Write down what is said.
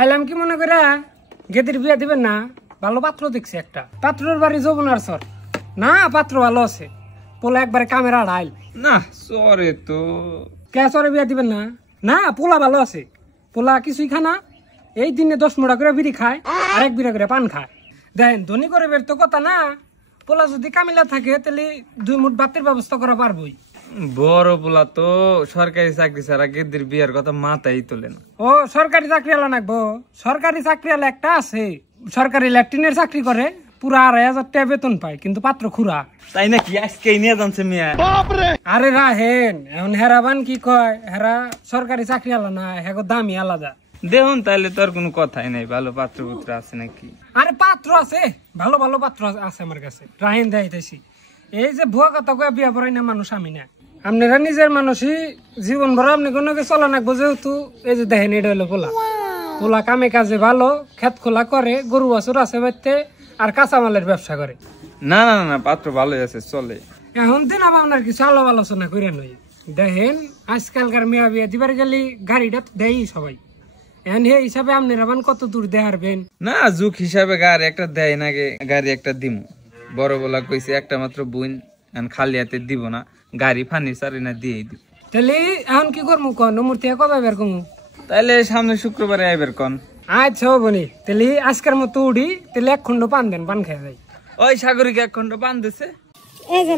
আইলাম কি মনে করে গেদির বিয়া দিবেন না? ভালো পাত্র দেখছি একটা, পাত্রর বাড়ি যমুনার সর না, পাত্র ভালো আছে, পোলা একবারে কামেরা আড়াইল না সরে তো কে সরে বিয়া দিবেন না? না পোলা ভালো আছে, পোলা কিছুই খানা, এই দিনে 10 মুড়া করে বিড়ি খায় আর 1 বিড়া করে পান খায়। দেখেন ধনী করে বের তো কথা না, পোলা যদি কামিলা থাকে তাহলে 2 মুঠ ভাতের ব্যবস্থা করা পারবই। বড় পোলা তো সরকারি চাকরি ছাড়া গেদির বিয়ার কথা মাথায় তোলে না। ও সরকারি চাকরি আলা নাকবো? সরকারি চাকরি আলা একটা আছে, সরকারি ল্যাট্রিনের চাকরি করে, পুরা 2,500 টাকা বেতন পায়, কিন্তু পাত্র খুরা। তাই নাকি? আজকে নিয়ে জানছে মিয়া। আরে রাহেন, এখন হেরাবান কি কয়, হেরা সরকারি চাকরি আলা না, হ্যাঁ দামি আলাদা। দেখুন তাহলে তোর কোনো কথাই নাই, ভালো পাত্র পুত্র আছে নাকি? আরে পাত্র আছে, ভালো ভালো পাত্র আছে আমার কাছে, রাহেন দেখাইতেছি। এই যে ভুয়া কথা কয়ে বিয়া পড়াই না মানুষ আমি না, আপনারা নিজের মানুষই জীবন ভর আপনি কোনো চলা নাকবো, যেহেতু এই যে দেখেন এটা হলো পোলা, পোলা কামে কাজে ভালো, খেত খোলা করে, গরু বাছুর আছে বাড়তে, আর কাঁচামালের ব্যবসা করে। না না না পাত্র ভালোই আছে, চলে। এখন দিন আপনার কিছু আলাপ আলোচনা করে নই, দেখেন আজকালকার মেয়া বিয়া দিবার গেলে গাড়িটা দেয় সবাই, এখন এই হিসাবে আপনি রাবান কত দূর দেখারবেন? না যুগ হিসাবে গাড়ি একটা দেয় না, গাড়ি একটা দিমু। বড় বলা কইছে একটা মাত্র বোন, খালি হাতে দিব না, গাড়ি ফার্নিচার না দিয়ে দিব। তাহলে এখন কি করবো কন, মূর্তি কবে বের করবো? তাইলে সামনে শুক্রবারে আইবের কন। আচ্ছা বনি, তাহলে আজকের মতো উঠি, তাহলে 1 খন্ড পান দেন, পান খেয়ে যাই। ওই সাগরিকা 1 খন্ড পান দিছে। এই যে